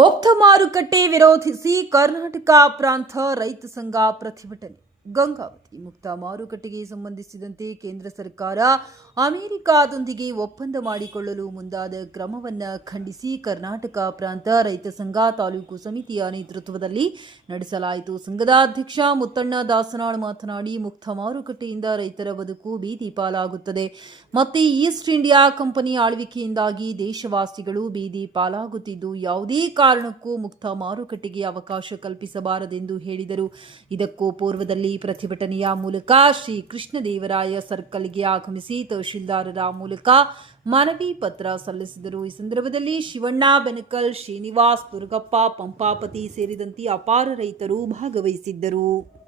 ಮುಕ್ತ ಮಾರುಕಟ್ಟೆ ವಿರೋಧಿಸಿ ಕರ್ನಾಟಕ ಪ್ರಾಂತ ರೈತ ಸಂಘ ಪ್ರತಿಭಟನೆ. ಗಂಗಾವತಿ ಮುಕ್ತ ಮಾರುಕಟ್ಟೆಗೆ ಸಂಬಂಧಿಸಿದಂತೆ ಕೇಂದ್ರ ಸರ್ಕಾರ ಅಮೆರಿಕಾದೊಂದಿಗೆ ಒಪ್ಪಂದ ಮಾಡಿಕೊಳ್ಳಲು ಮುಂದಾದ ಕ್ರಮವನ್ನು ಖಂಡಿಸಿ ಕರ್ನಾಟಕ ಪ್ರಾಂತ ರೈತ ಸಂಘ ತಾಲೂಕು ಸಮಿತಿಯ ನೇತೃತ್ವದಲ್ಲಿ ನಡೆಸಲಾಯಿತು. ಸಂಘದ ಅಧ್ಯಕ್ಷ ಮುತ್ತಣ್ಣ ದಾಸನಾಳ್ ಮಾತನಾಡಿ, ಮುಕ್ತ ಮಾರುಕಟ್ಟೆಯಿಂದ ರೈತರ ಬದುಕು ಬೀದಿ ಪಾಲಾಗುತ್ತದೆ. ಮತ್ತೆ ಈಸ್ಟ್ ಇಂಡಿಯಾ ಕಂಪನಿ ಆಳ್ವಿಕೆಯಿಂದಾಗಿ ದೇಶವಾಸಿಗಳು ಬೀದಿ ಪಾಲಾಗುತ್ತಿದ್ದು, ಯಾವುದೇ ಕಾರಣಕ್ಕೂ ಮುಕ್ತ ಮಾರುಕಟ್ಟೆಗೆ ಅವಕಾಶ ಕಲ್ಪಿಸಬಾರದೆಂದು ಹೇಳಿದರು. ಇದಕ್ಕೂ ಪೂರ್ವದಲ್ಲಿ ಪ್ರತಿಭಟನೆಯ ಮೂಲಕ ಶ್ರೀ ಕೃಷ್ಣದೇವರಾಯ ಸರ್ಕಲ್ಗೆ ಆಗಮಿಸಿ ತಹಶೀಲ್ದಾರರ ಮೂಲಕ ಮನವಿ ಪತ್ರ ಸಲ್ಲಿಸಿದರು. ಈ ಸಂದರ್ಭದಲ್ಲಿ ಶಿವಣ್ಣ ಬೆನಕಲ್, ಶ್ರೀನಿವಾಸ್, ದುರ್ಗಪ್ಪ, ಪಂಪಾಪತಿ ಸೇರಿದಂತೆ ಅಪಾರ ರೈತರು ಭಾಗವಹಿಸಿದ್ದರು.